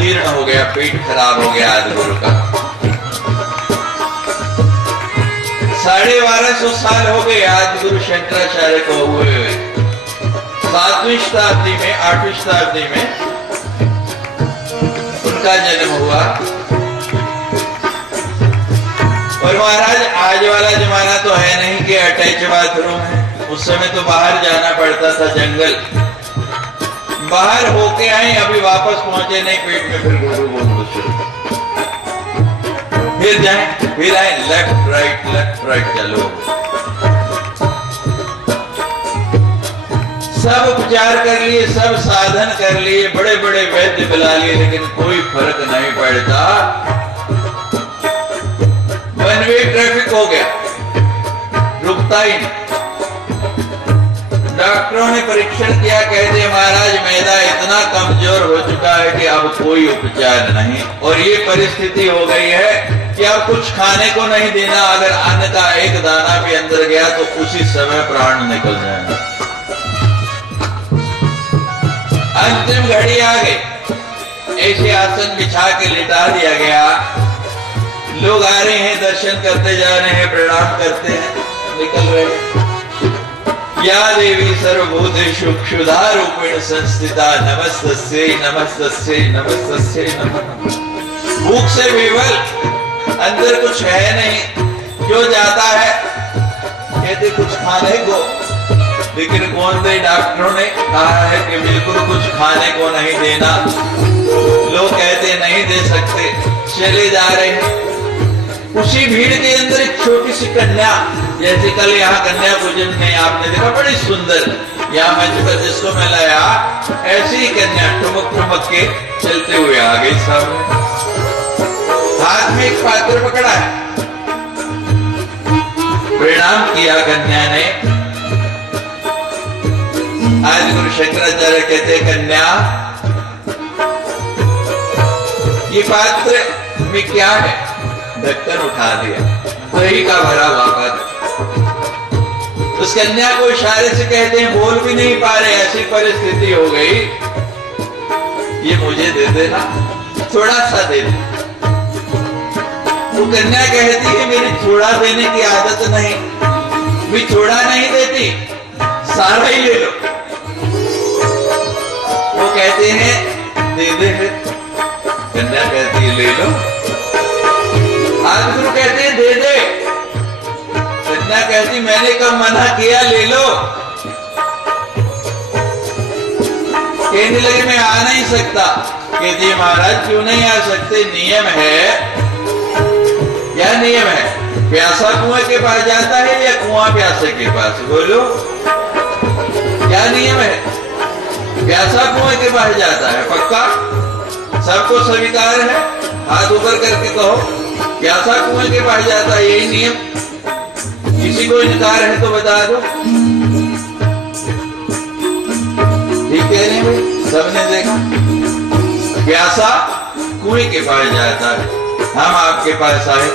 अजीर्ण हो गया, पेट खराब हो गया आदि गुरु का। 1250 साल हो गए आदि गुरु शंकराचार्य को हुए। 7वीं शताब्दी में, 8वीं शताब्दी में उनका जन्म हुआ। और महाराज आज वाला जमाना तो है नहीं कि अटैच बाथरूम है। उस समय तो बाहर जाना पड़ता था, जंगल। बाहर होके आए, अभी वापस पहुंचे नहीं, पेट में फिर गुरु बोल शुरू, फिर जाए, फिर आए, लेफ्ट राइट चलो। सब उपचार कर लिए, सब साधन कर लिए, बड़े बड़े वैद्य बुला लिए, लेकिन कोई फर्क नहीं पड़ता। वन वे ट्रैफिक हो गया, रुकता ही नहीं। डॉक्टरों ने परीक्षण किया, कहते महाराज मैदा इतना कमजोर हो चुका है कि अब कोई उपचार नहीं। और ये परिस्थिति हो गई है कि अब कुछ खाने को नहीं देना, अगर अन्न का एक दाना भी अंदर गया तो उसी समय प्राण निकल जाएंगे। अंतिम घड़ी आ गई, ऐसे आसन बिछा के लिटा दिया गया। लोग आ रहे हैं, दर्शन करते जा रहे हैं, प्रणाम करते हैं, निकल रहे हैं। या देवी सर्वभूतेषु क्षुधा रूपेण संस्थिता नमस्तस्यै नमस्तस्यै नमस्तस्यै नमः। भूख से बेवल, अंदर कुछ है नहीं, क्यों जाता है? कहते कुछ खाने को, लेकिन कौन दे? डॉक्टरों ने कहा है कि बिल्कुल कुछ खाने को नहीं देना। लोग कहते नहीं दे सकते, चले जा रहे हैं। उसी भीड़ के अंदर एक छोटी सी कन्या, जैसे कल यहाँ कन्या पूजन में आपने देखा, बड़ी सुंदर, यहाँ मंच पर जिसको मैं लाया, ऐसी ही कन्या ठुमक ठुमक के चलते हुए आ गई सामने। हाथ में एक पात्र पकड़ा है, प्रणाम किया कन्या ने। आज गुरु शंकराचार्य कहते कन्या, ये पात्र में क्या है? ढक्कन उठा दिया, दही का भरा हुआ पात्र। उस कन्या को इशारे से कहते हैं, बोल भी नहीं पा रहे, ऐसी परिस्थिति हो गई, ये मुझे दे देना, थोड़ा सा दे दे। वो कन्या कहती है मेरी थोड़ा देने की आदत नहीं, मैं थोड़ा नहीं देती, सारा ही ले लो। वो कहते हैं दे दे, कन्या कहती है ले लो। आज गुरु कहते हैं दे दे, कन्या कहती मैंने कब मना किया, ले लो। कहने लगे मैं आ नहीं सकता। कहती महाराज क्यों नहीं आ सकते? नियम है। क्या नियम है? प्यासा कुएं के पास जाता है या कुआं प्यासे के पास? बोलो क्या नियम है? प्यासा कुएं के पास जाता है, पक्का सबको स्वीकार है? हाथ ऊपर करके कहो, प्यासा कुएं के पास जाता है, यही नियम। किसी को इनकार है तो बता दो। ठीक कह रहे हैं भाई, सबने देखा, प्यासा कुएं के पास जाता है। हम आपके पास आए,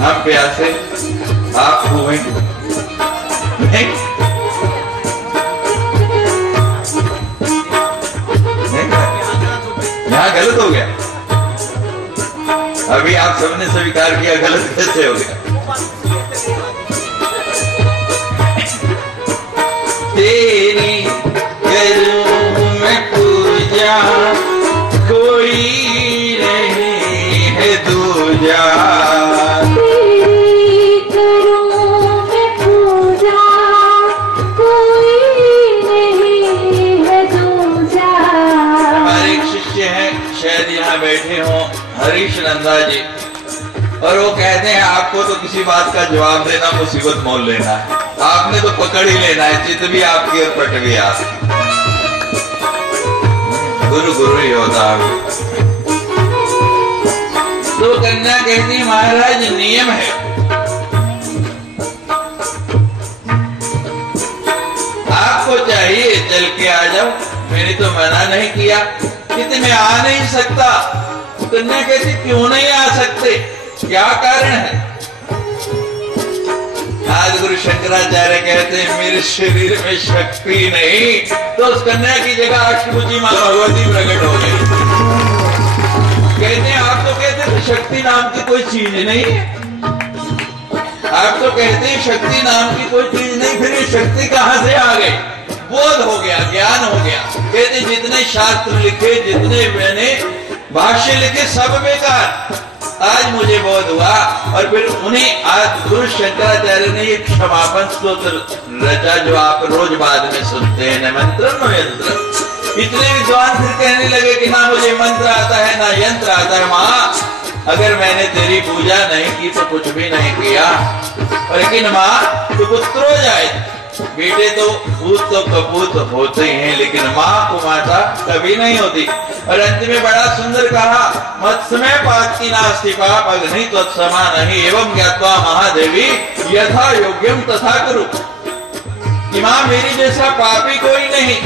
हम प्यासे, आप कुएं। नहीं, यहाँ गलत हो गया। अभी आप सबने स्वीकार किया, गलत कैसे हो गया? तेरी करूं मैं पूजा, कोई नहीं है दूजा। तेरी करूं मैं पूजा, कोई नहीं है दूजा। हमारे एक शिष्य हैं, शायद यहाँ बैठे हों, हरीश नंदा जी, और वो कहते हैं आपको तो किसी बात का जवाब देना मुसीबत मोल लेना है, आपने तो पकड़ ही लेना है, चित भी आपकी और पट भी आपकी। गुरु गुरु ही होता है। तो कन्या कहती महाराज नियम है, आपको चाहिए चल के आ जाओ, मैंने तो मना नहीं किया, कितने मैं आ नहीं सकता। कन्या कहती क्यों नहीं आ सकते, क्या कारण है? आज गुरु शंकराचार्य कहते हैं मेरे शरीर में शक्ति नहीं, तो उस कन्या की जगह अष्टभुजी मां भगवती प्रकट हो गई। शक्ति नाम की कोई चीज नहीं है। आप तो कहते हैं शक्ति नाम की कोई चीज नहीं, फिर ये शक्ति कहां से आ गई? बोध हो गया, ज्ञान हो गया। कहते जितने शास्त्र लिखे, जितने मैंने भाष्य लिखे, सब बेकार। आज मुझे बोध हुआ। और फिर उन्हीं आज गुरु शंकराचार्य ने एक क्षमापन स्तोत्र रचा, जो आप रोज बाद में सुनते हैं, न मंत्र न यंत्र। इतने विद्वान फिर कहने लगे कि ना मुझे मंत्र आता है ना यंत्र आता है। माँ, अगर मैंने तेरी पूजा नहीं की तो कुछ भी नहीं किया। लेकिन माँ, तू पुत्र हो जाए। बेटे तो पूत तो कपूत होते हैं, लेकिन माँ को माता कभी नहीं होती। और अंत में बड़ा सुंदर कहा, मत्स्मय पात की नास्ति पाप अग्नि तत्समा नहीं, एवं ज्ञात्वा महादेवी यथा योग्यम तथा कुरु। कि माँ, मेरी जैसा पापी कोई नहीं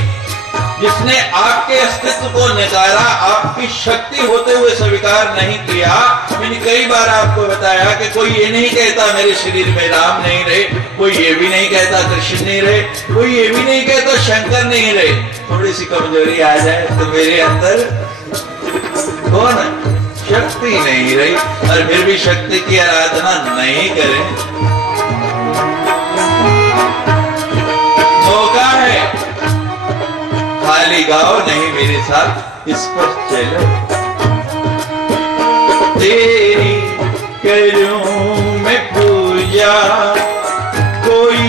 जिसने आपके अस्तित्व को नकारा, आपकी शक्ति होते हुए स्वीकार नहीं किया। मैंने कई बार आपको बताया कि कोई ये नहीं कहता मेरे शरीर में राम नहीं रहे, कोई ये भी नहीं कहता कृष्ण नहीं रहे, कोई ये भी नहीं कहता शंकर नहीं रहे। थोड़ी सी कमजोरी आ जाए तो मेरे अंदर कौन है? शक्ति नहीं रही। और फिर भी शक्ति की आराधना नहीं करें, मौका है। खाली गाओ नहीं, मेरे साथ इस पर चलो। तेरी करूं मैं पूजा, कोई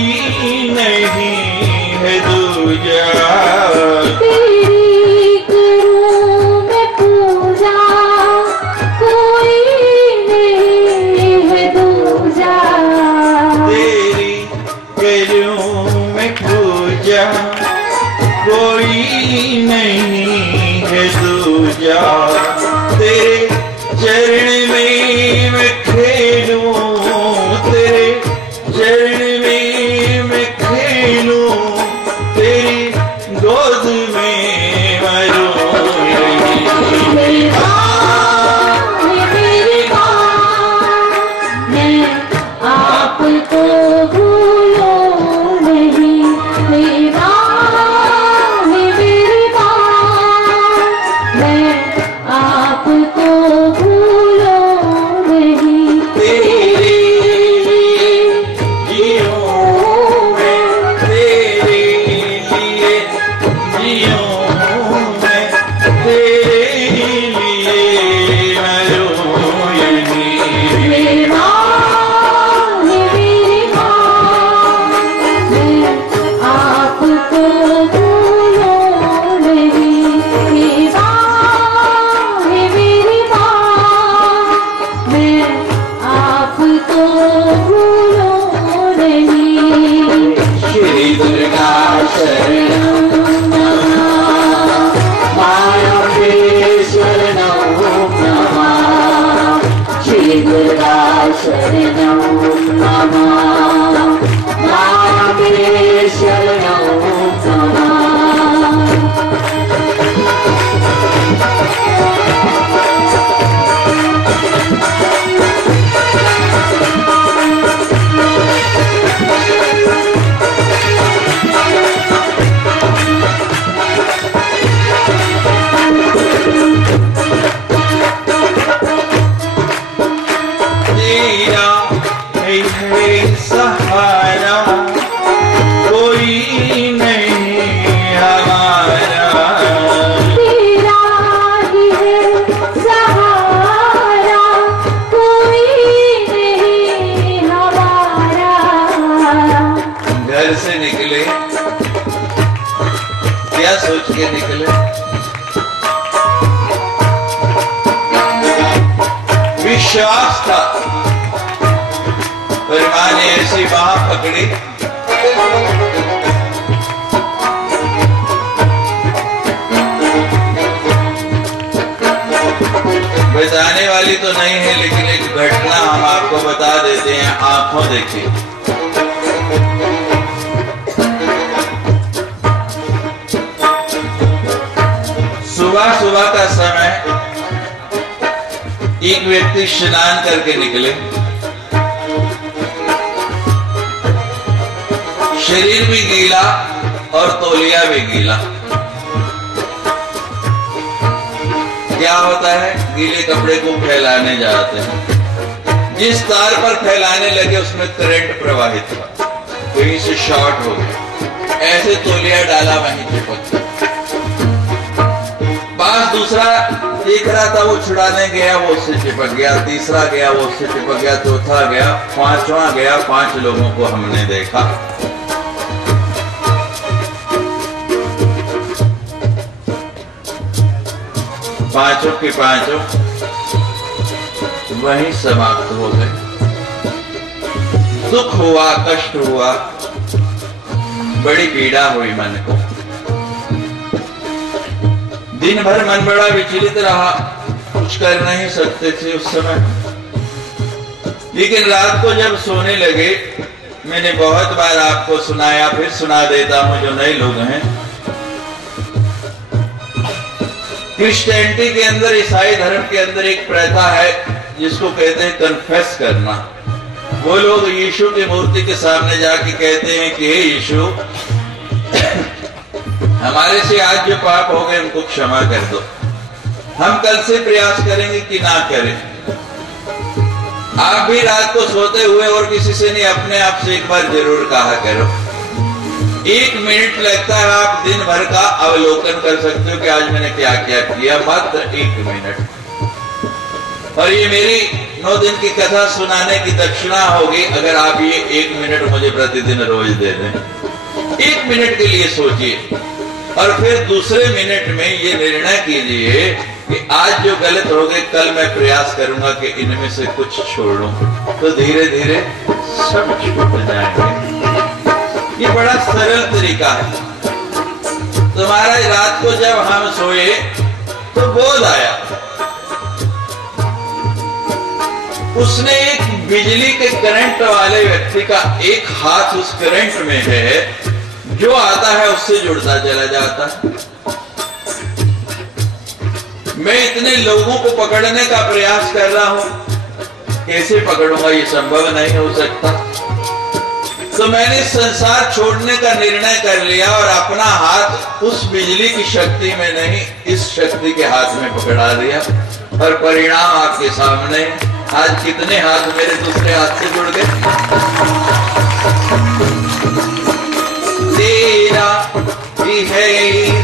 नहीं है दूजा। तेरी करूं मैं पूजा, कोई नहीं है दूजा। तेरी करूं मैं पूजा, कोई नहीं है दूजा। तेरे चरण में मैं खेलूं, तेरे चरण में मैं खेलूं, तेरी गोद में मरूं। मेरी माँ, मैं आपको भूलूं नहीं। मेरी माँ, निकले विश्वास था, पर मां ने ऐसी बाह पकड़ी बताने वाली तो नहीं है, लेकिन एक घटना हम आपको बता देते हैं, आंखों देखी। सुबह सुबह का समय एक व्यक्ति स्नान करके निकले, शरीर भी गीला और तौलिया भी गीला। क्या होता है, गीले कपड़े को फैलाने जाते हैं, जिस तार पर फैलाने लगे उसमें करंट प्रवाहित हुआ, कहीं से शॉर्ट हो गया, ऐसे तौलिया डाला वहीं चिपक गया। पास दूसरा देख रहा था, वो छुड़ाने गया, वो उससे चिपक गया, तीसरा गया, वो उससे चिपक गया, चौथा गया, पांचवा गया। 5 लोगों को हमने देखा। पांचों के पांचों वहीं समाप्त हो गए। दुख हुआ, कष्ट हुआ, बड़ी पीड़ा हुई मन को। दिन भर मन बड़ा विचलित रहा, कुछ कर नहीं सकते थे उस समय। लेकिन रात को जब सोने लगे, मैंने बहुत बार आपको सुनाया, फिर सुना देता हूं जो नए लोग हैं। क्रिश्चियनिटी के अंदर, ईसाई धर्म के अंदर एक प्रथा है जिसको कहते हैं कन्फेस करना। वो लोग यीशु की मूर्ति के सामने जाके कहते हैं कि हे यीशु, हमारे से आज जो पाप हो गए उनको क्षमा कर दो। हम कल से प्रयास करेंगे कि ना करें। आप भी रात को सोते हुए और किसी से नहीं, अपने आप से एक बार जरूर कहा करो। 1 मिनट लगता है, आप दिन भर का अवलोकन कर सकते हो कि आज मैंने क्या क्या किया, मात्र 1 मिनट। और ये मेरी 9 दिन की कथा सुनाने की दक्षिणा होगी अगर आप ये 1 मिनट मुझे प्रतिदिन रोज दे दें। 1 मिनट के लिए सोचिए और फिर दूसरे मिनट में ये निर्णय कीजिए कि आज जो गलत हो गए, कल मैं प्रयास करूंगा कि इनमें से कुछ छोड़ूं। तो धीरे धीरे सब छूट जाएंगे। ये बड़ा सरल तरीका है। तुम्हारा रात को जब हम सोए तो बोध आया, उसने एक बिजली के करंट वाले व्यक्ति का एक हाथ उस करंट में है, जो आता है उससे जुड़ता चला जाता है। मैं इतने लोगों को पकड़ने का प्रयास कर रहा हूं, कैसे पकड़ूंगा, ये संभव नहीं हो सकता। तो मैंने संसार छोड़ने का निर्णय कर लिया और अपना हाथ उस बिजली की शक्ति में नहीं, इस शक्ति के हाथ में पकड़ा दिया। और परिणाम आपके सामने। आज कितने हाथ मेरे दूसरे हाथ से जुड़ गए। तेरा ही है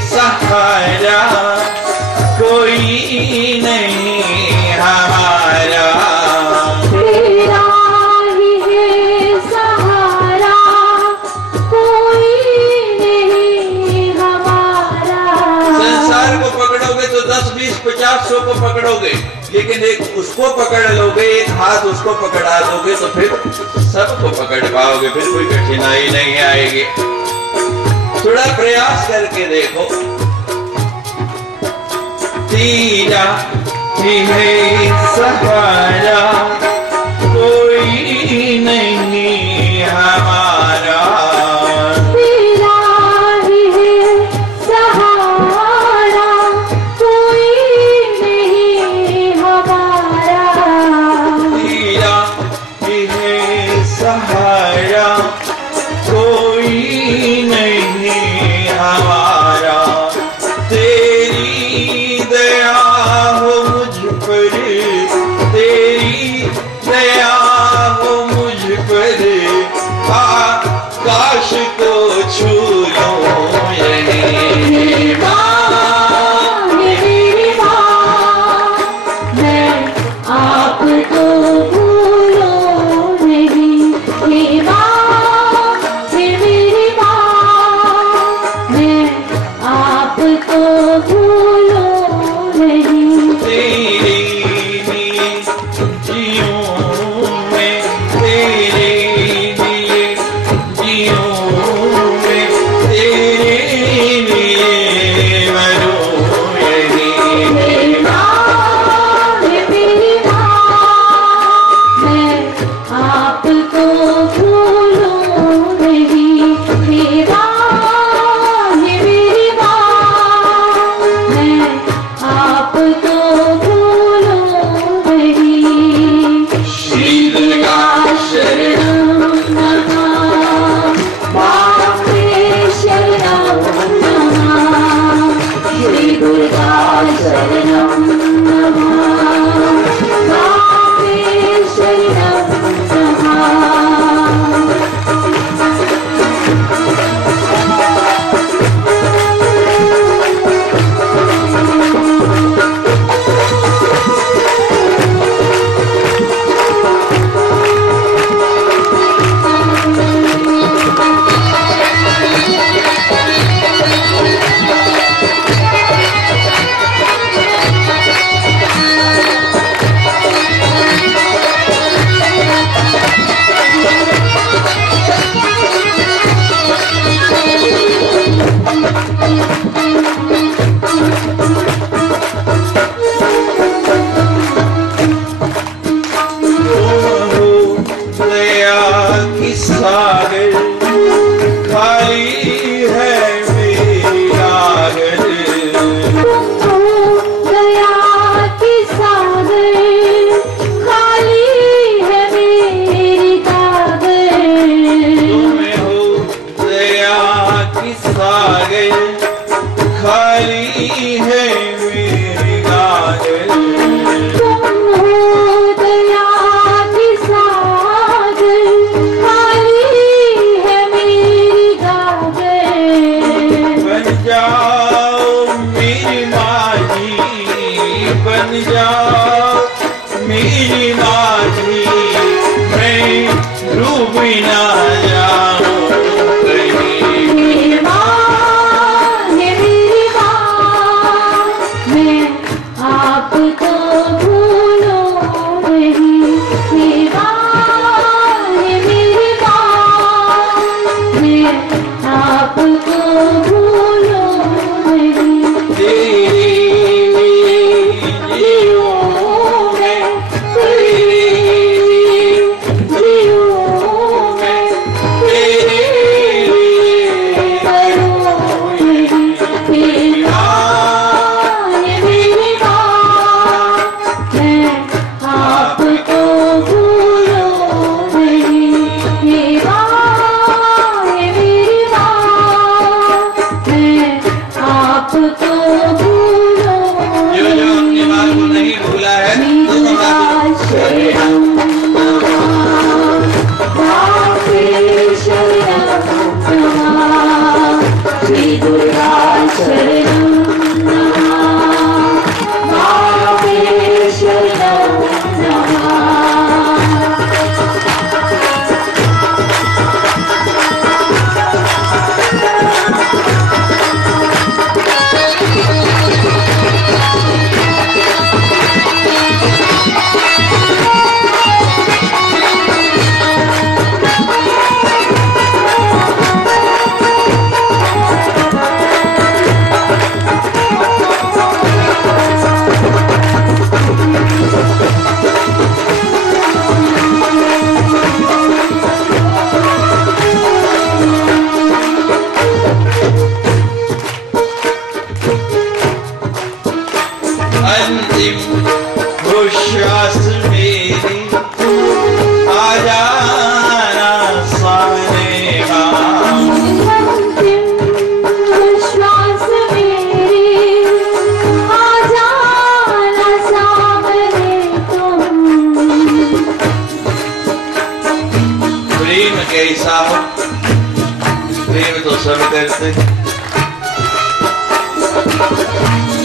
सहारा, कोई नहीं हमारा। तेरा ही है सहारा, कोई नहीं हमारा। संसार को पकड़ोगे तो 10, 20, 50, 100 को पकड़ोगे, लेकिन एक उसको पकड़ लोगे, एक हाथ उसको पकड़ा दोगे तो फिर सबको पकड़ पाओगे, फिर कोई कठिनाई नहीं आएगी। थोड़ा प्रयास करके देखो। तेरा ही है सहारा, कोई नहीं हमारा। तेरा ही है सहारा, कोई नहीं हमारा। तेरा ही है सहारा, कोई नहीं हमारा। तेरी दया हो मुझ पर, तेरी दया हो मुझ पर, आकाश को छू लो यही माँ, मेरी माँ, मैं आपको भूलूं नहीं। हे माँ, हे मेरी माँ, मैं आपको भूलूं नहीं।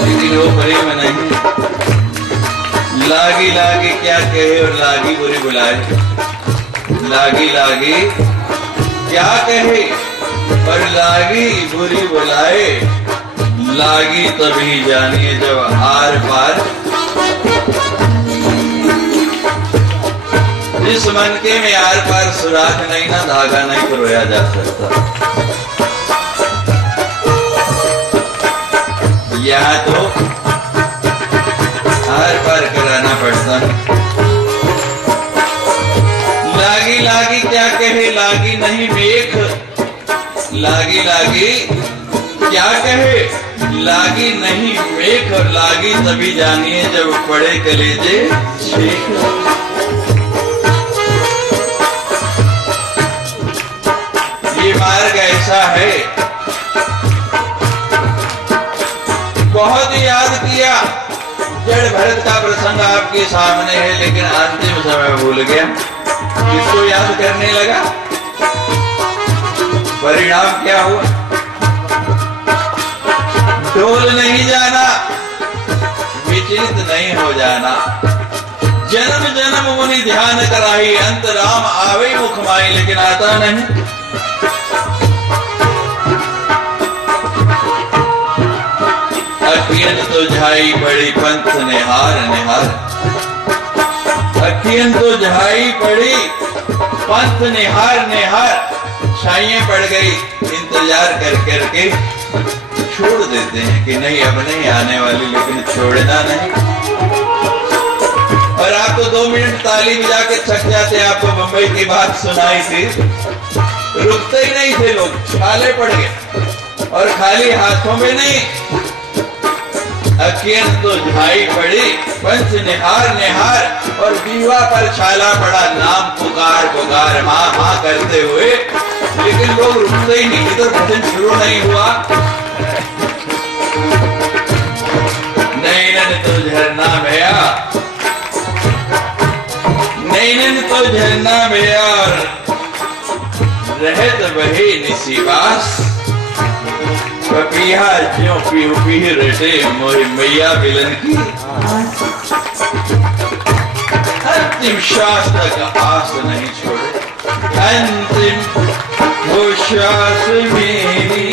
लेकिन वो प्रेम नहीं। लागी लागी क्या कहे और लागी बुरी बुलाए। लागी लागी क्या कहे और लागी बुरी बुलाए। लागी तभी जानिए जब आर पार। जिस मन के में आर पार सुराख नहीं ना धागा नहीं परोया जा सकता। यहाँ तो आर पार कराना पड़ता है। लागी लागी क्या कहे लागी नहीं मेघ। लागी लागी क्या कहे लागी नहीं मेघ और लागी तभी जानिए जब पड़े कलेजे शेख। ये मार्ग ऐसा है। बहुत याद किया जगत का प्रसंग आपके सामने है, लेकिन अंतिम समय भूल गया, किसको याद करने लगा। परिणाम क्या हुआ? डोल नहीं जाना, विचलित नहीं हो जाना। जन्म जन्म मुनि ध्यान कराही, अंत राम आवे मुख माई, लेकिन आता नहीं। अखियन तो झाई पड़ी पंथ निहार निहार, अखियन तो झाई पड़ी पंथ निहार निहार। छाइयां पड़ गई, इंतजार कर करके छोड़ देते हैं कि नहीं अब नहीं आने वाली, लेकिन छोड़ना नहीं। और आपको 2 मिनट ताली बजा के थक जाते। आपको बंबई की बात सुनाई थी, रुकते ही नहीं थे लोग, छाले पड़ गए। और खाली हाथों में नहीं, अखियन तो झाई पड़ी पंच निहार निहार, और दीवा पर छाला पड़ा। नाम पुकार पुकार माँ माँ करते हुए, लेकिन लोग रुकते ही नहीं। इधर भजन शुरू नहीं हुआ। नैनन तो झरना भैया, नैनन तो झरना भैया, रहत वही निशिवास। पपिया ज्यों पीहू पीह रटे, मोहि मैया मिलन की अंतिम श्वास तक आस नहीं छोड़े। अंतिम वो श्वास मेरी,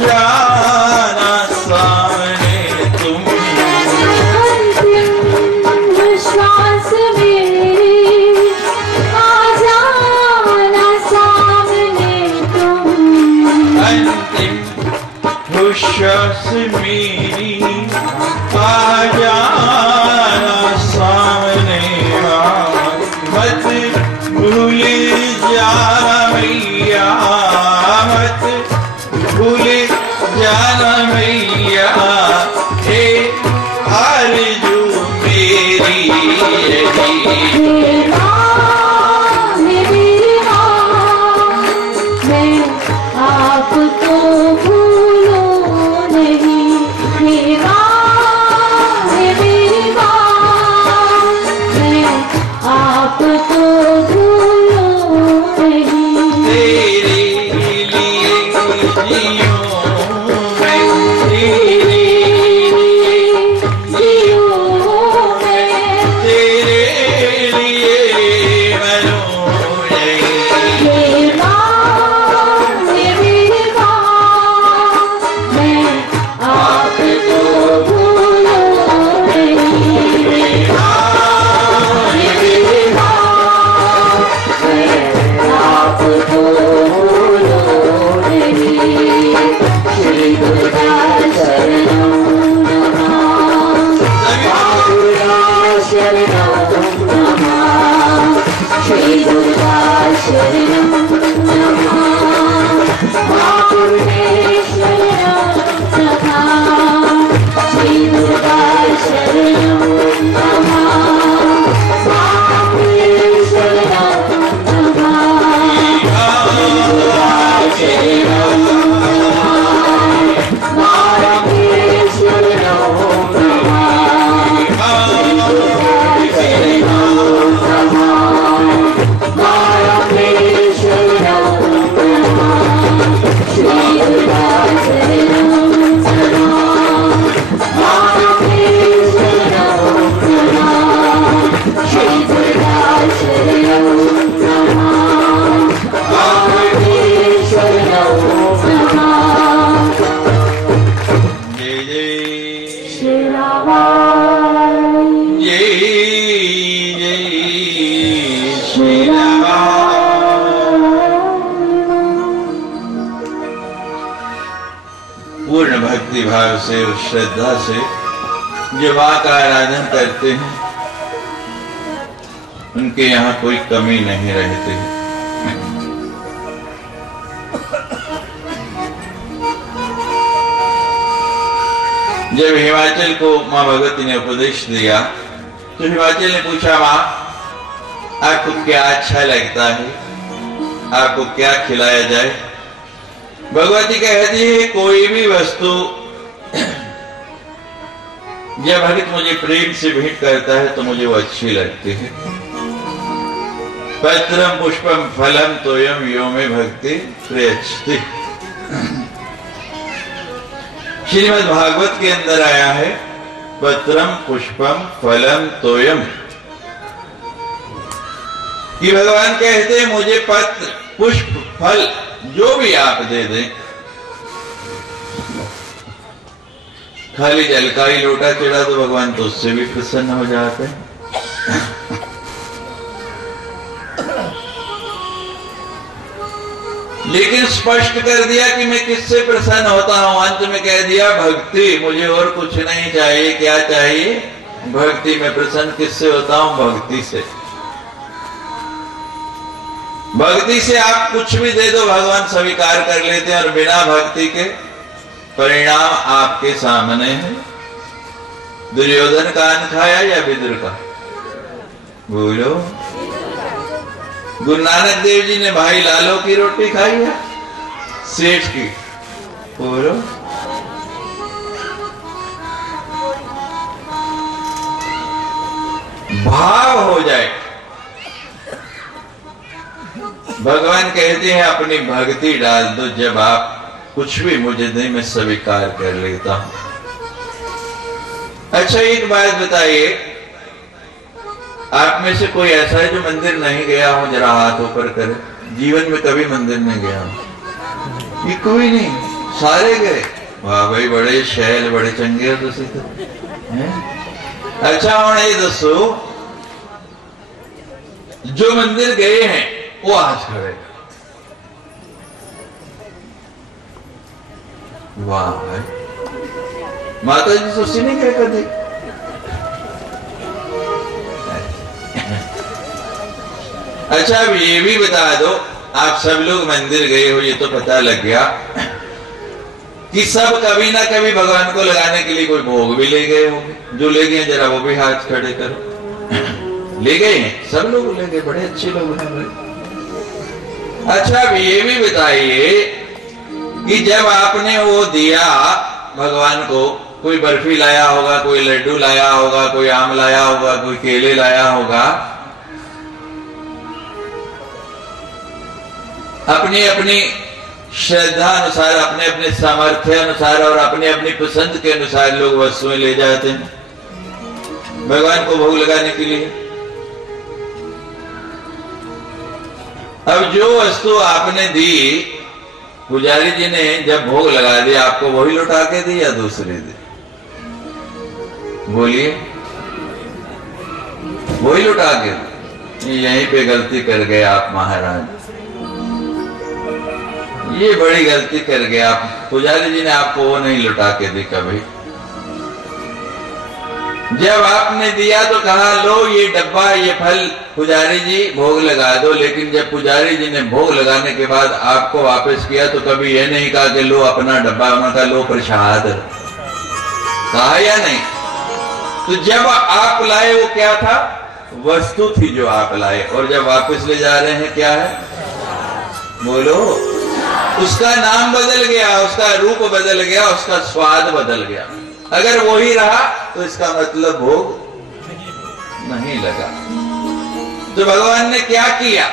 जाना सामने तुम। अंतिम श्वास मेरी, आ जाना सामने तुम। अंतिम वो श्वास मेरी, आ जाना सामने। मत भूल जाना मैया, मत भूल जाना मैया, हे आरज़ू मेरी हे माँ, मेरी माँ, मैं आपको भूलूं नहीं। हे माँ, मेरी माँ, मैं आपको भूलूं नहीं। तेरे लिए जियूं मैं, तेरे लिए जियूं मैं, तेरे लिए मरूं नहीं। हे माँ, मेरी माँ, मैं आपको भूलूं नहीं। हे माँ, मेरी माँ, मैं आपको भूलूं नहीं। श्री दुर्गा शरणं नमः, माँ दुर्गा शरणं नमः। श्री दुर्गा शरणं नमः, माँ पूर्णेश्वरं नमः। श्री दुर्गा शरणं नमः, माँ पूर्णेश्वरं नमः। श्री दुर्गा शरणं नमः, माँ पूर्णेश्वरं पूर्ण भक्ति भाव से और श्रद्धा से जो माँ का आराधन करते हैं, उनके यहाँ कोई कमी नहीं रहती। जब हिमाचल को माँ भगवती ने उपदेश दिया तो हिमाचल ने पूछा, माँ आपको क्या अच्छा लगता है, आपको क्या खिलाया जाए? भगवती कहती है कोई भी वस्तु जब भक्त मुझे प्रेम से भेंट करता है तो मुझे वो अच्छी लगती है। पत्रम पुष्पम फलम तोयम यो में भक्ति प्रयच्छति। श्रीमद् भागवत के अंदर आया है पत्रम पुष्पम फलम तोयम, कि भगवान कहते हैं मुझे पत्र पुष्प फल जो भी आप दे दें, खाली जल का ही लोटा चढ़ा तो भगवान तो उससे भी प्रसन्न हो जाते हैं। लेकिन स्पष्ट कर दिया कि मैं किससे प्रसन्न होता हूं। अंत में कह दिया भक्ति, मुझे और कुछ नहीं चाहिए। क्या चाहिए? भक्ति। में प्रसन्न किससे होता हूं? भक्ति से। भक्ति से आप कुछ भी दे दो भगवान स्वीकार कर लेते हैं, और बिना भक्ति के परिणाम आपके सामने है। दुर्योधन का अन्न खाया या विदुर का? बोलो। गुरु नानक देव जी ने भाई लालो की रोटी खाई है, सेठ की? बोलो। भाव हो जाए। भगवान कहते हैं अपनी भक्ति डाल दो, जब आप कुछ भी मुझे दे मैं स्वीकार कर लेता हूं। अच्छा एक बात बताइए, आप में से कोई ऐसा है जो मंदिर नहीं गया हो? जरा हाथ ऊपर करे। जीवन में कभी मंदिर नहीं गया हो? ये कोई नहीं, सारे गए। वाह भाई, बड़े शैल, बड़े चंगे हो तुसी तो। अच्छा हुण ये दसो, जो मंदिर गए हैं वो आज खड़े। वाह भाई, माता जी तुसी नहीं गए कभी? अच्छा अब ये भी बता दो, आप सब लोग मंदिर गए हो ये तो पता लग गया कि सब कभी ना कभी भगवान को लगाने के लिए कोई भोग भी ले गए होंगे। जो ले गए जरा वो भी हाथ खड़े करो। ले गए हैं, सब लोग ले गए, बड़े अच्छे लोग हैं भाई। अच्छा अब ये भी बताइए कि जब आपने वो दिया भगवान को, कोई बर्फी लाया होगा, कोई लड्डू लाया होगा, कोई आम लाया होगा, कोई केले लाया होगा, अपनी अपनी श्रद्धा अनुसार, अपने अपने सामर्थ्य अनुसार और अपने अपनी पसंद के अनुसार लोग वस्तुएं ले जाते हैं भगवान को भोग लगाने के लिए। अब जो वस्तु आपने दी, पुजारी जी ने जब भोग लगा दिया, आपको वही लौटा के दी या दूसरी दी? बोलिए। वही लौटा के दी। यहीं पे गलती कर गए आप महाराज, ये बड़ी गलती कर गए आप। पुजारी जी ने आपको वो नहीं लौटा के दी कभी। जब आपने दिया तो कहा लो ये डब्बा, ये फल पुजारी जी भोग लगा दो, लेकिन जब पुजारी जी ने भोग लगाने के बाद आपको वापस किया तो कभी ये नहीं कहा कि लो अपना डब्बा, उनका लो प्रसाद, कहा या नहीं? तो जब आप लाए वो क्या था? वस्तु थी जो आप लाए, और जब वापस ले जा रहे हैं क्या है? बोलो। उसका नाम बदल गया, उसका रूप बदल गया, उसका स्वाद बदल गया। अगर वही रहा तो इसका मतलब भोग नहीं लगा। तो भगवान ने क्या किया?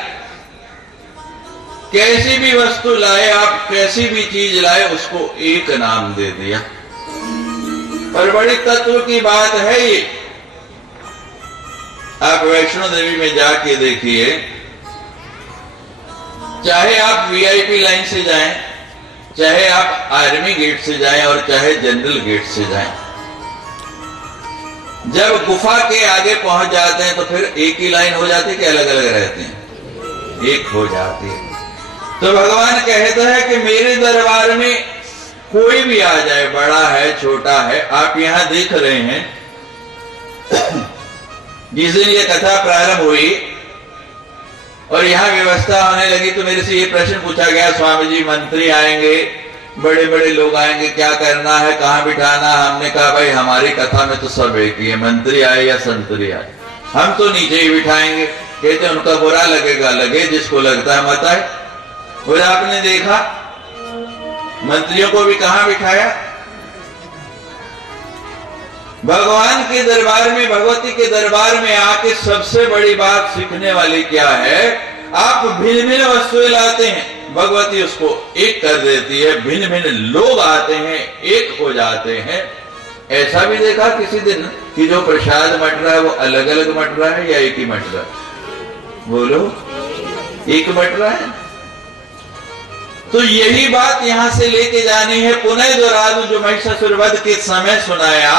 कैसी भी वस्तु लाए आप, कैसी भी चीज लाए, उसको एक नाम दे दिया। और बड़ी तत्व की बात है ये। आप वैष्णो देवी में जाके देखिए, चाहे आप वीआईपी लाइन से जाएं, चाहे आप आर्मी गेट से जाएं और चाहे जनरल गेट से जाएं, जब गुफा के आगे पहुंच जाते हैं तो फिर एक ही लाइन हो जाती है कि अलग अलग रहते हैं? एक हो जाती है। तो भगवान कहता है कि मेरे दरबार में कोई भी आ जाए, बड़ा है छोटा है, आप यहां देख रहे हैं। जिस दिन ये कथा प्रारंभ हुई और यहाँ व्यवस्था होने लगी तो मेरे से ये प्रश्न पूछा गया, स्वामी जी मंत्री आएंगे, बड़े बड़े लोग आएंगे, क्या करना है, कहाँ बिठाना? हमने कहा भाई हमारी कथा में तो सब एक ही है, मंत्री आए या संतरी आए, हम तो नीचे ही बिठाएंगे। कहते उनका बुरा लगेगा, लगे, जिसको लगता है मत आए। और आपने देखा मंत्रियों को भी कहाँ बिठाया? भगवान के दरबार में, भगवती के दरबार में आके सबसे बड़ी बात सीखने वाली क्या है? आप भिन्न भिन्न वस्तुएं लाते हैं, भगवती उसको एक कर देती है। भिन्न भिन्न लोग आते हैं, एक हो जाते हैं। ऐसा भी देखा किसी दिन कि जो प्रसाद मट रहा है वो अलग अलग मट रहा है या एक ही मट रहा है? बोलो, एक मट रहा है। तो यही बात यहां से लेके जानी है। पुनः दोहरा दूं जो महिषासुर वध के समय सुनाया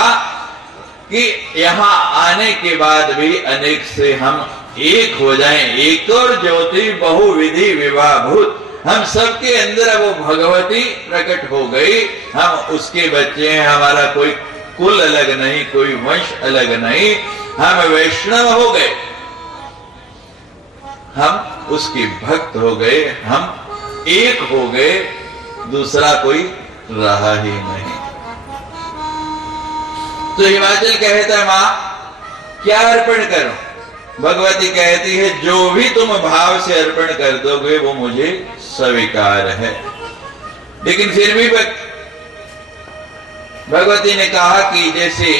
कि यहां आने के बाद भी अनेक से हम एक हो जाएं। एक और ज्योति बहुविधि विवाहभूत, हम सबके अंदर वो भगवती प्रकट हो गई। हम उसके बच्चे हैं, हमारा कोई कुल अलग नहीं, कोई वंश अलग नहीं। हम वैष्णव हो गए, हम उसके भक्त हो गए, हम एक हो गए, दूसरा कोई रहा ही नहीं। तो हिमाचल कहता है मां क्या अर्पण करूं? भगवती कहती है जो भी तुम भाव से अर्पण कर दोगे वो मुझे स्वीकार है। लेकिन फिर भी भगवती ने कहा कि जैसे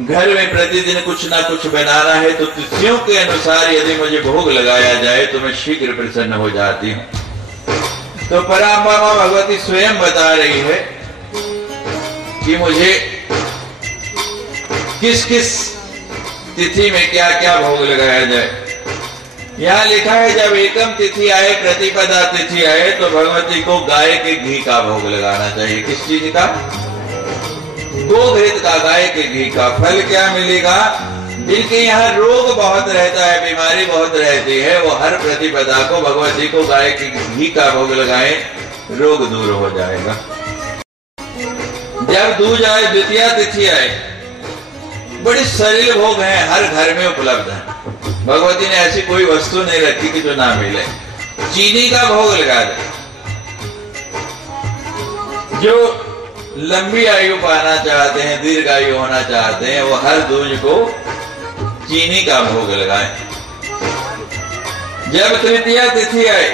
घर में प्रतिदिन कुछ ना कुछ बनाना है तो तिथियों के अनुसार यदि मुझे भोग लगाया जाए तो मैं शीघ्र प्रसन्न हो जाती हूं। तो पराम्बा भगवती स्वयं बता रही है कि मुझे किस किस तिथि में क्या क्या भोग लगाया जाए। यहां लिखा है जब एकम तिथि आए, प्रतिपदा तिथि आए तो भगवती को गाय के घी का भोग लगाना चाहिए। किस चीज का? गोघृत का, गाय के घी का। फल क्या मिलेगा? जिनके यहाँ रोग बहुत रहता है, बीमारी बहुत रहती है, वो हर प्रतिपदा को भगवती को गाय के घी का भोग लगाए, रोग दूर हो जाएगा। जब दूज आए, द्वितीया तिथि आए, बड़ी सरल भोग हैं, हर घर में उपलब्ध है। भगवती ने ऐसी कोई वस्तु नहीं रखी कि जो ना मिले। चीनी का भोग लगा दे। जो लंबी आयु पाना चाहते हैं, दीर्घायु होना चाहते हैं, वो हर दूज को चीनी का भोग लगाएं। जब तृतीया तिथि आए,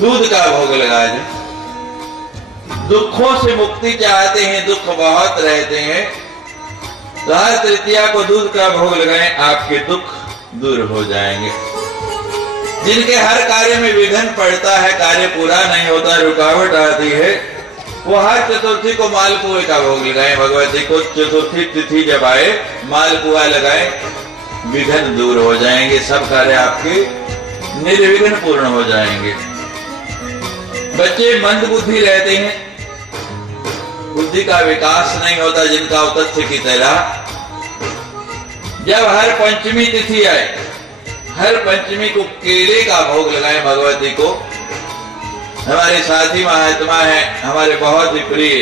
दूध का भोग लगाए। दुखों से मुक्ति चाहते हैं, दुख बहुत रहते हैं, तो हर तृतीया को दूध का भोग लगाएं, आपके दुख दूर हो जाएंगे। जिनके हर कार्य में विघ्न पड़ता है, कार्य पूरा नहीं होता, रुकावट आती है, वो हर चतुर्थी को मालपुए का भोग लगाएं। भगवती को चतुर्थी तिथि जब आए मालपुआ लगाएं, विघ्न दूर हो जाएंगे, सब कार्य आपके निर्विघ्न पूर्ण हो जाएंगे। बच्चे मंद बुद्धि रहते हैं, बुद्धि का विकास नहीं होता, जिनका औतथ्य की तरह। जब हर पंचमी तिथि आए, हर पंचमी को केले का भोग लगाएं भगवती को। हमारे साथी महात्मा है, हमारे बहुत ही प्रिय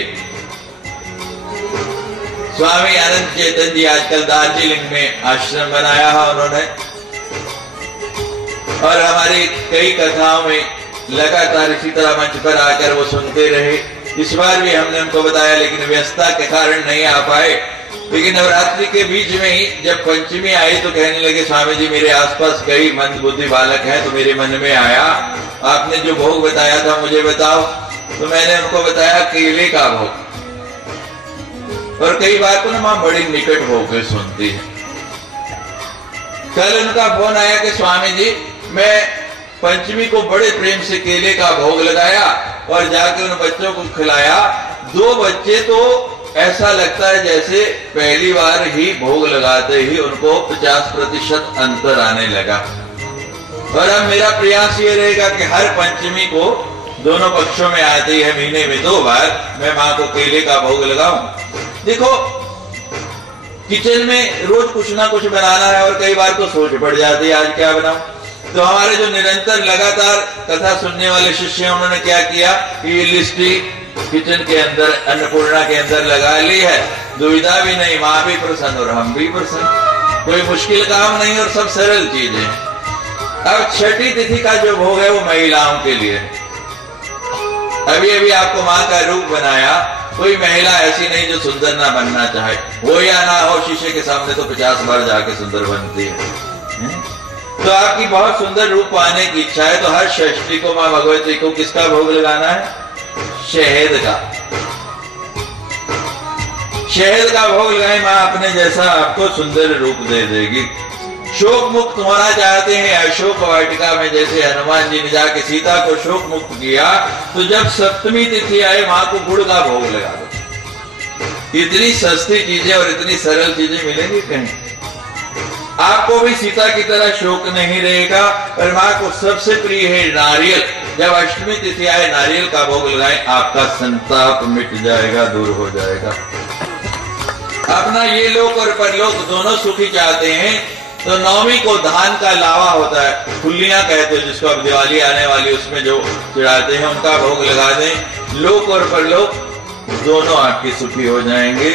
स्वामी आनंद चेतन जी, आजकल दार्जिलिंग में आश्रम बनाया है उन्होंने, और हमारी कई कथाओं में लगातार इसी तरह मंच पर आकर वो सुनते रहे। इस बार भी हमने उनको बताया, लेकिन व्यस्तता के कारण नहीं आ पाए। लेकिन नवरात्रि के बीच में ही जब पंचमी आई तो कहने लगे स्वामी जी मेरे आसपास कई मंद बुद्धि बालक हैं, तो मेरे मन में आया आपने जो भोग बताया था मुझे बताओ। तो मैंने उनको बताया केले का भोग। और कई बार तो ना मां बड़ी निकट होकर सुनती है। कल उनका फोन आया कि स्वामी जी मैं पंचमी को बड़े प्रेम से केले का भोग लगाया और जाके उन बच्चों को खिलाया। 2 बच्चे तो ऐसा लगता है जैसे पहली बार ही भोग लगाते ही उनको 50% अंतर आने लगा। और अब मेरा प्रयास ये रहेगा कि हर पंचमी को दोनों पक्षों में आती है, महीने में 2 बार मैं मां को केले का भोग लगाऊं। देखो किचन में रोज कुछ ना कुछ बनाना है और कई बार तो सोच पड़ जाती है आज क्या बनाऊं। तो हमारे जो निरंतर लगातार कथा सुनने वाले शिष्य हैं उन्होंने क्या किया कि ये लिस्ट किचन के अंदर अन्नपूर्णा के अंदर लगा ली है। दुविधा भी नहीं, मां भी प्रसन्न और हम भी प्रसन्न। कोई मुश्किल काम नहीं और सब सरल चीजें। अब छठी तिथि का जो भोग है वो महिलाओं के लिए। अभी अभी आपको मां का रूप बनाया। कोई महिला ऐसी नहीं जो सुंदर ना बनना चाहे, हो या ना हो, शीशे के सामने तो 50 बार जाके सुंदर बनती है। तो आपकी बहुत सुंदर रूप पाने की इच्छा है तो हर षष्ठी को मां भगवती को किसका भोग लगाना है? शहद का। शहद का भोग लगाए, माँ अपने जैसा आपको सुंदर रूप दे देगी। शोक मुक्त होना चाहते हैं, अशोक वाटिका में जैसे हनुमान जी ने जाके सीता को शोक मुक्त किया, तो जब सप्तमी तिथि आए माँ को गुड़ का भोग लगा दो। इतनी सस्ती चीजें और इतनी सरल चीजें मिलेंगी कहीं। आपको भी सीता की तरह शोक नहीं रहेगा। और माँ को सबसे प्रिय है नारियल। जब अष्टमी तिथि आए नारियल का भोग लगाएं, आपका संताप मिट जाएगा, दूर हो जाएगा। अपना ये लोक और परलोक दोनों सुखी चाहते हैं, तो नवमी को धान का लावा होता है, फुल्लियां कहते हैं जिसको, अब दिवाली आने वाली उसमें जो चढ़ाते हैं, उनका भोग लगा दें। लोक और परलोक दोनों आपके सुखी हो जाएंगे।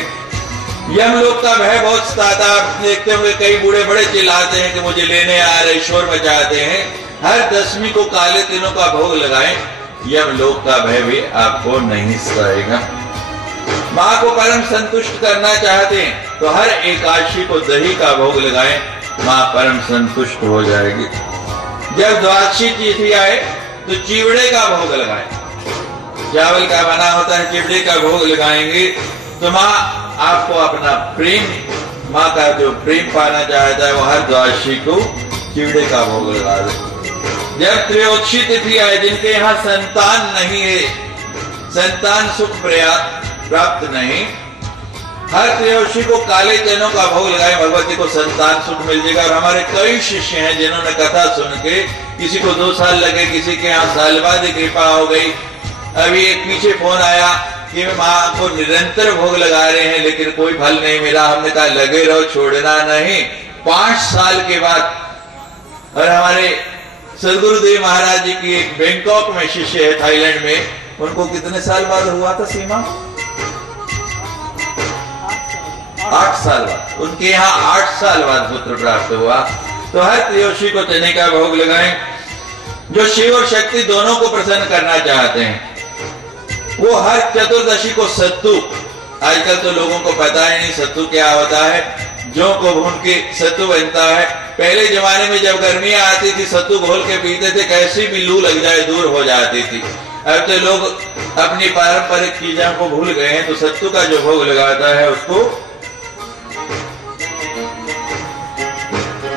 यमलोक का भय बहुत सताता, आप देखते होंगे कई बूढ़े बड़े चिल्लाते हैं कि मुझे लेने आ रहे, शोर मचाते हैं। हर दशमी को काले तिलों का भोग लगाएं, यमलोक का भय भी आपको नहीं सताएगा। माँ को परम संतुष्ट करना चाहते हैं तो हर एकादशी को दही का भोग लगाएं, माँ परम संतुष्ट हो जाएगी। जब द्वादशी तिथि आए तो चिवड़े का भोग लगाएं, चावल का बना होता है, चिवड़े का भोग लगाएंगे तो माँ आपको अपना प्रेम, माँ का जो प्रेम पाना चाहता है वो हर द्वादशी को चिवड़े का भोग लगा दे। जब त्रयोदशी तिथि आए, जिनके यहाँ संतान नहीं है, संतान सुख प्राप्त नहीं, हर त्रयोदशी को काले चनों का भोग लगाए, भगवती को संतान सुख मिल जाएगा। और हमारे कई शिष्य हैं जिन्होंने कथा सुन के, किसी को 2 साल लगे, किसी के यहाँ साल बाद कृपा हो गई। अभी एक पीछे फोन आया कि माँ को निरंतर भोग लगा रहे हैं लेकिन कोई फल नहीं मिला। हमने कहा लगे रहो, छोड़ना नहीं। 5 साल के बाद, और हमारे सदगुरुदेव महाराज जी की एक बैंकॉक में शिष्य है, थाईलैंड में, उनको कितने साल बाद हुआ था सीमा? 8 साल बाद। उनके यहाँ 8 साल बाद पुत्र प्राप्त हुआ। तो हर त्रयोदशी को चने का भोग लगाएं। जो शिव और शक्ति दोनों को प्रसन्न करना चाहते हैं वो हर चतुर्दशी को सत्तू, आजकल तो लोगों को पता ही नहीं सत्तू क्या होता है, जौ को भून के सत्तू बनता है। पहले जमाने में जब गर्मियां आती थी सत्तू घोल के पीते थे, कैसी भी लू लग जाए दूर हो जाती थी। अब तो लोग अपनी पारंपरिक चीजों को भूल गए हैं, तो सत्तू का जो भोग लगाता है उसको,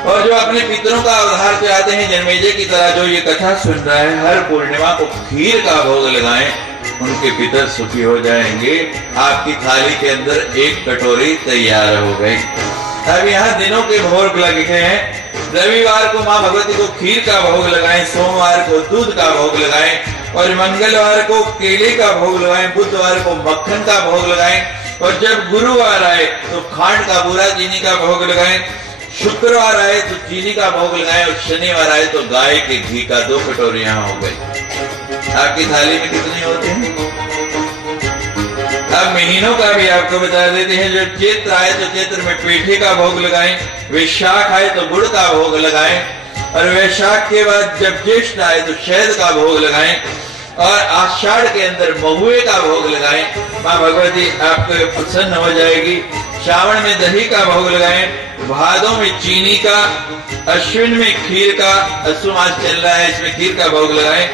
और जो अपने पितरों का उद्धार चाहते हैं, जन्मेजय की तरह जो ये कथा सुन रहा है, हर पूर्णिमा को खीर का भोग लगाएं, उनके पितर सुखी हो जाएंगे। आपकी थाली के अंदर 1 कटोरी तैयार हो गई। अब यहाँ दिनों के भोग लगे हैं। रविवार को माँ भगवती को खीर का भोग लगाएं, सोमवार को दूध का भोग लगाएं, और मंगलवार को केले का भोग लगाएं, बुधवार को मक्खन का भोग लगाएं, और जब गुरुवार आए तो खांड का बूरा चीनी का भोग लगाएं, शुक्रवार आए तो चीनी का भोग लगाएं, और शनिवार आए तो गाय के घी का 2 कटोरियां हो गई। आपकी थाली में कितने होते हैं? अब महीनों का भी आपको बता देते हैं। जब चैत्र आए तो चैत्र में पेठे का भोग लगाएं, वैशाख आए तो गुड़ का भोग लगाएं, और वैशाख के बाद जब ज्येष्ठ आए तो शहद का भोग लगाएं, और आषाढ़ के अंदर महुए का भोग लगाएं। माँ भगवती आपको प्रसन्न हो जाएगी। श्रावण में दही का भोग लगाएं, भादों में चीनी का, अश्विन में खीर का, अश्व मास चल रहा है इसमें खीर का भोग लगाएं,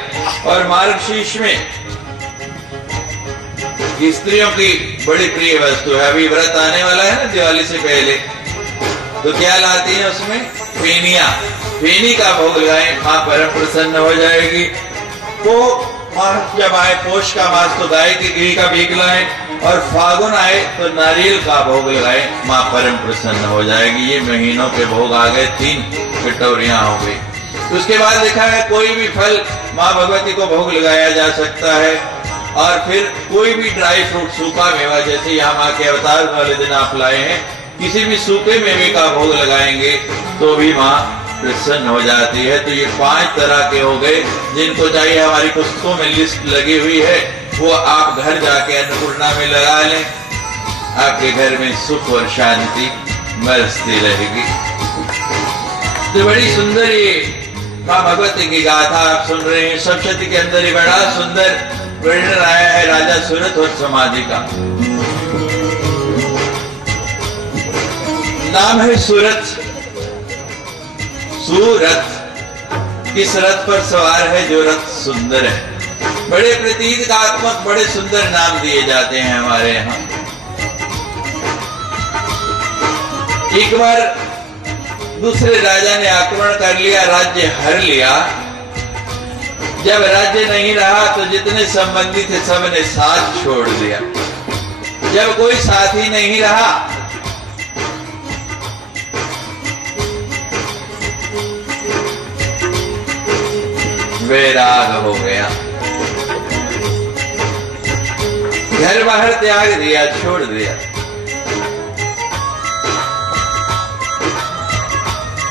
और मार्गशीर्ष में स्त्रियों की बड़ी प्रिय वस्तु है, अभी व्रत आने वाला है ना दिवाली से पहले, तो क्या लाती है उसमें? फेनिया, फेनी का भोग लगाएं, माँ परम प्रसन्न हो जाएगी। तो मास जब आए पोष का मास तो गाय के घी का भीग लाएं, और फागुन आए तो नारियल का भोग लगाएं, माँ परम प्रसन्न हो जाएगी। ये महीनों के भोग आ गए, 3 कटोरियां हो गई। उसके बाद लिखा है कोई भी फल माँ भगवती को भोग लगाया जा सकता है, और फिर कोई भी ड्राई फ्रूट, सूखा मेवा, जैसे यहाँ माँ के अवतार वाले दिन आप लाए हैं, किसी भी सूखे मेवे का भोग लगाएंगे तो भी माँ प्रसन्न हो जाती है। तो ये 5 तरह के हो गए। जिनको चाहिए हमारी पुस्तकों में लिस्ट लगी हुई है, वो आप घर जाके अन्नपूर्णा में लगा लें, आपके घर में सुख और शांति बरसती रहेगी। तो बड़ी सुंदर ये माँ भगवती की गाथा आप सुन रहे हैं। सप्तशती के अंदर ही बड़ा सुंदर वर्णन आया है राजा सूरत और समाधि का। नाम है सूरत। सूरत किस रथ पर सवार है? जो रथ सुंदर है। बड़े प्रतीकात्मक, बड़े सुंदर नाम दिए जाते हैं हमारे यहाँ। एक बार दूसरे राजा ने आक्रमण कर लिया, राज्य हर लिया। जब राज्य नहीं रहा तो जितने संबंधी थे सबने साथ छोड़ दिया। जब कोई साथी नहीं रहा वैराग हो गया, घर बाहर त्याग दिया, छोड़ दिया।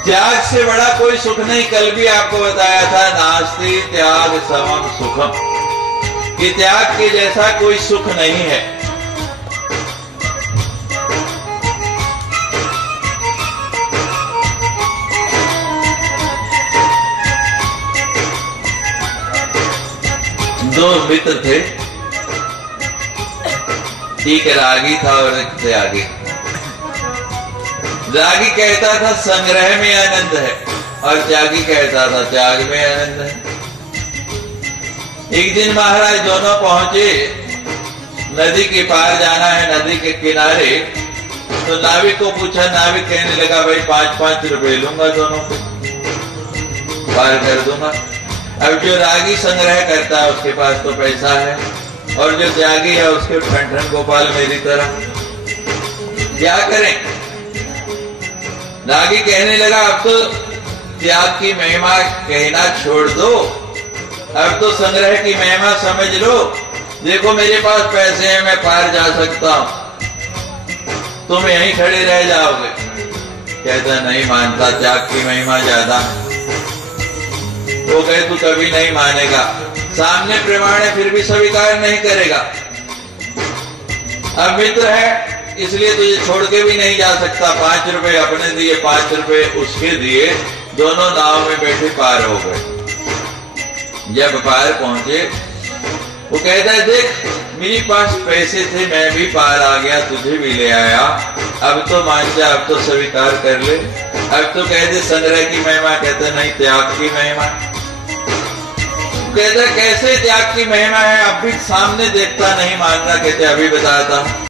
त्याग से बड़ा कोई सुख नहीं। कल भी आपको बताया था, नास्ति त्याग समम सुखम, कि त्याग के जैसा कोई सुख नहीं है। दो मित्र थे, एक रागी था और एक त्यागी। रागी कहता था संग्रह में आनंद है और त्यागी कहता था त्याग में आनंद है। एक दिन महाराज दोनों पहुंचे, नदी के पार जाना है, नदी के किनारे। तो नाविक को पूछा, नाविक कहने लगा भाई 5-5 रुपए लूंगा, दोनों को पार कर दूंगा। अब जो रागी संग्रह करता है उसके पास तो पैसा है, और जो त्यागी है उसके ठन गोपाल मेरी तरह। क्या करें? रागी कहने लगा अब तो त्याग की महिमा कहना छोड़ दो, अब तो संग्रह की महिमा समझ लो। देखो मेरे पास पैसे हैं, मैं पार जा सकता हूं, तुम यहीं खड़े रह जाओगे। कहता नहीं मानता, त्याग की महिमा ज्यादा। वो कहे तू कभी नहीं मानेगा, सामने प्रमाण है फिर भी स्वीकार नहीं करेगा। अब मित्र है इसलिए तुझे छोड़ के भी नहीं जा सकता। 5 रुपए अपने दिए, 5 रुपए उसके दिए, दोनों नाव में बैठे पार हो गए। जब पार पहुंचे वो कहता है देख मेरे पास पैसे थे, मैं भी पार आ गया, तुझे भी ले आया, अब तो मान जा, अब तो स्वीकार कर ले, अब तो कह दे संग्रह की महिमा। कहते नहीं त्याग की महिमा। कहते कैसे त्याग की महिमा है, अब भी सामने देखता नहीं मान रहा। कहते अभी बताता हूं।